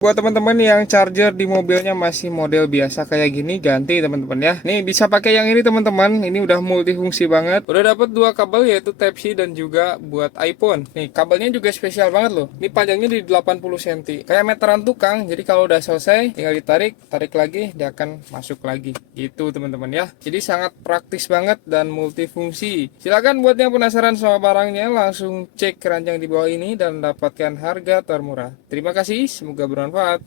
Buat teman-teman yang charger di mobilnya masih model biasa kayak gini, ganti teman-teman ya. Nih bisa pakai yang ini teman-teman. Ini udah multifungsi banget. Udah dapat dua kabel yaitu Type-C dan juga buat iPhone. Nih kabelnya juga spesial banget loh. Ini panjangnya di 80 cm. Kayak meteran tukang. Jadi kalau udah selesai tinggal ditarik, tarik lagi dia akan masuk lagi. Gitu teman-teman ya. Jadi sangat praktis banget dan multifungsi. Silakan buat yang penasaran sama barangnya langsung cek keranjang di bawah ini dan dapatkan harga termurah. Terima kasih, semoga bermanfaat.